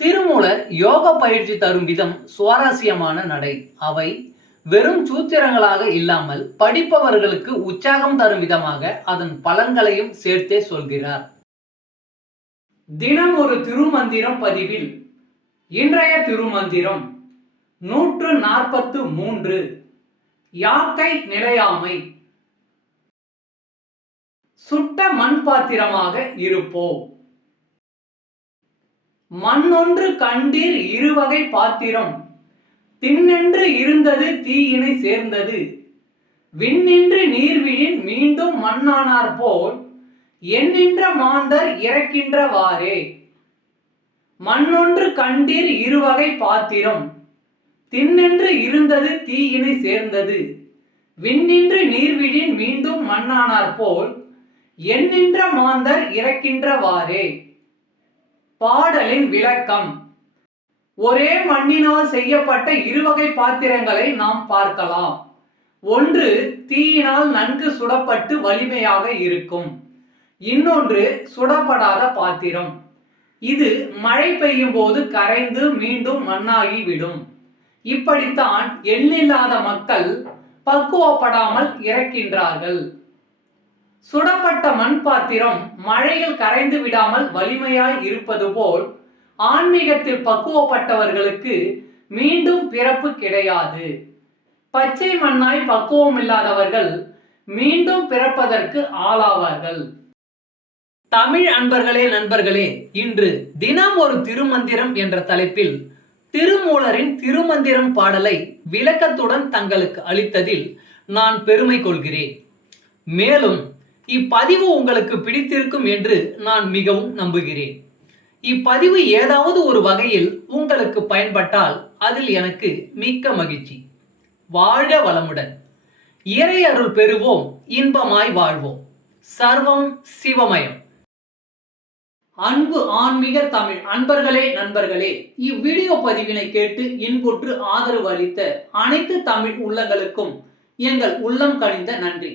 திருமூலர் யோக பயிற்சி தரும் விதம் சுவாரஸ்யமான நடை. அவை வெறும் சூத்திரங்களாக இல்லாமல் படிப்பவர்களுக்கு உற்சாகம் தரும் விதமாக அதன் பலன்களையும் சேர்த்தே சொல்கிறார். தினம் ஒரு திருமந்திரம் பதிவில் இன்றைய திருமந்திரம் நூற்று நாற்பத்து மூன்று யாக்கை நிலையாமை. சுட்ட மண் பாத்திரமாக இருப்போம். மண்ணொன்று கண்டீர் இருவகை பாத்திரம். திண்ணென்று இருந்தது தீயினை சேர்ந்தது. விண்ணின்று நீர்விழின் மீண்டும் மண்ணானார் போல் எண்ணின்ற மாந்தர் இறக்கின்றவாறே மண்ணொன்று கண்டீர் இருவகை பாத்திரம். திண்ணென்று இருந்தது தீயினை சேர்ந்தது. விண்ணின்று நீர்விழின் மீண்டும் மண்ணானார் போல் எண்ணின்ற மாந்தர் இறக்கின்றவாறே பாடலின் விளக்கம். ஒரே மண்ணினால் செய்யப்பட்ட இருவகை பாத்திரங்களை நாம் பார்க்கலாம். ஒன்று தீயினால் நன்கு சுடப்பட்டு வலிமையாக இருக்கும். இன்னொன்று சுடப்படாத பாத்திரம். இது மழை பெய்யும் போது கரைந்து மீண்டும் மண்ணாகிவிடும். இப்படித்தான் எண்ணில்லாத மக்கள் பக்குவப்படாமல் இறக்கின்றார்கள். சுடப்பட்ட மண் பாத்திரம் மழையில் கரைந்து விடாமல் வலிமையாய் இருப்பது போல் ஆன்மீகத்தில் பக்குவப்பட்டவர்களுக்கு மீண்டும் பிறப்பு கிடையாது. பச்சை மண்ணாய் பக்குவம் இல்லாதவர்கள் மீண்டும் பிறப்பதற்கு ஆளாவார்கள். தமிழ் அன்பர்களே நண்பர்களே இன்று தினம் ஒரு திருமந்திரம் என்ற தலைப்பில் திருமூலரின் திருமந்திரம் பாடலை விளக்கத்துடன் தங்களுக்கு அளித்ததில் நான் பெருமை கொள்கிறேன். மேலும் இப்பதிவு உங்களுக்கு பிடித்திருக்கும் என்று நான் மிகவும் நம்புகிறேன். இப்பதிவு ஏதாவது ஒரு வகையில் உங்களுக்கு பயன்பட்டால் அதில் எனக்கு மிக்க மகிழ்ச்சி. வாழ வளமுடன். இறை அருள் பெறுவோம் இன்பமாய் வாழ்வோம். சர்வம் சிவமயம். அன்பு ஆன்மீக தமிழ் அன்பர்களே நண்பர்களே இவ்வீடியோ பதிவினை கேட்டு இன்புற்று ஆதரவு அளித்த அனைத்து தமிழ் உள்ளங்களுக்கும் எங்கள் உள்ளம் கனிந்த நன்றி.